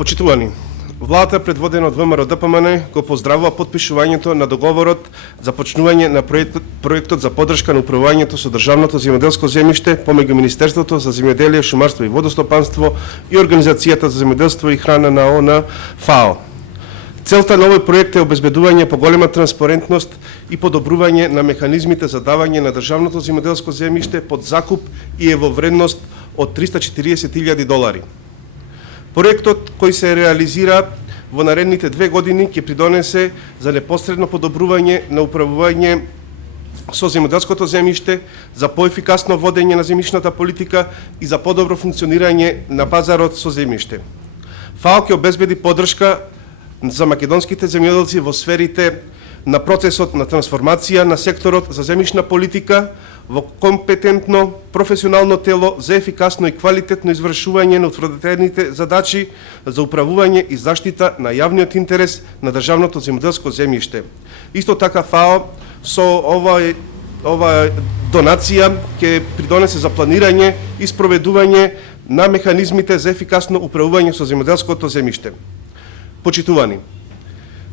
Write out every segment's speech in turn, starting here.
Почитувани, владата предводена од ВМРО-ДПМН го поздравува подпишувањето на договорот за почнување на проектот за поддршка на управувањето со државното земјоделско земјиште помеѓу Министерството за земјоделие, шумарство и водостопанство и Организацијата за земјоделство и храна на ООН ФАО. Целта на овој проект е обезбедување поголема транспарентност и подобрување на механизмите за давање на државното земјоделско земјиште под закуп и е во вредност од $340,000. Проектот кој се реализира во наредните 2 години ќе придонесе за непосредно подобрување на управување со земјоделското земјиште, за поефикасно водење на земјишната политика и за подобро функционирање на пазарот со земјиште. ФАО ќе обезбеди поддршка за македонските земјоделци во сферите на процесот на трансформација на секторот за земјишна политика во компетентно професионално тело за ефикасно и квалитетно извршување на утврдените задачи за управување и заштита на јавниот интерес на државното земјоделско земјиште. Исто така ФАО со ова донација ќе придонесе за планирање и спроведување на механизмите за ефикасно управување со земјоделското земјиште. Почитувани,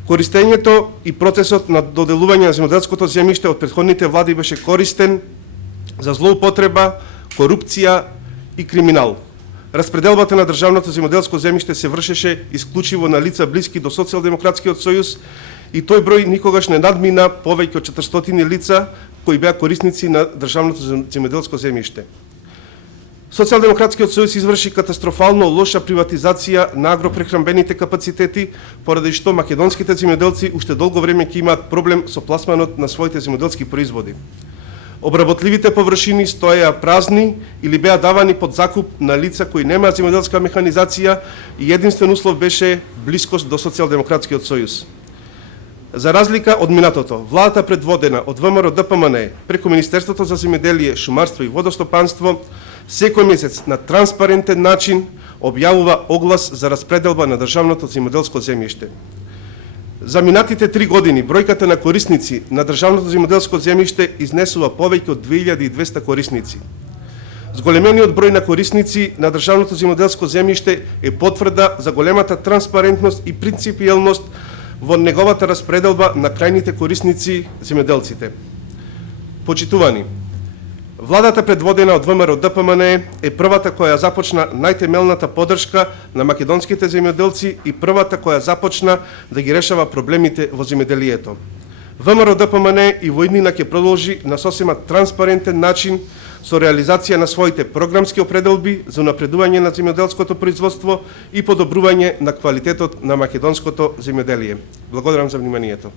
користењето и процесот на доделување на земјоделското земјиште од претходните влади беше користен за злоупотреба, корупција и криминал. Распределбата на државното земјоделско земјиште се вршеше исклучиво на лица блиски до Социјалдемократскиот сојуз и тој број никогаш не надмина повеќе од 400 лица кои беа корисници на државното земјоделско земјиште. Социјалдемократскиот сојуз изврши катастрофално лоша приватизација на агропрехранбените капацитети, поради што македонските земјоделци уште долго време ќе имаат проблем со пласманот на своите земјоделски производи. Обработливите површини стоеа празни или беа давани под закуп на лица кои немаат земјоделска механизација и единствен услов беше блискост до Социјалдемократскиот сојуз. За разлика од минатото, владата предводена од ВМРО-ДПМН преку Министерството за земјоделие, шумарство и водостопанство секој месец на транспарентен начин објавува оглас за распределба на државното земјоделско земјиште. За минатите 3 години бројката на корисници на државното земјоделско земјиште изнесува повеќе од 2200 корисници. Зголемениот број на корисници на државното земјоделско земјиште е потврда за големата транспарентност и принципиелност во неговата распределба на крајните корисници земјоделците. Почитувани, владата предводена од ВМРО-ДПМН е првата која започна најтемелната поддршка на македонските земјоделци и првата која започна да ги решава проблемите во земјоделието. ВМРО-ДПМН и во иднина ќе продолжи на сосема транспарентен начин со реализација на своите програмски определби за унапредување на земјоделското производство и подобрување на квалитетот на македонското земјоделие. Благодарам за вниманието.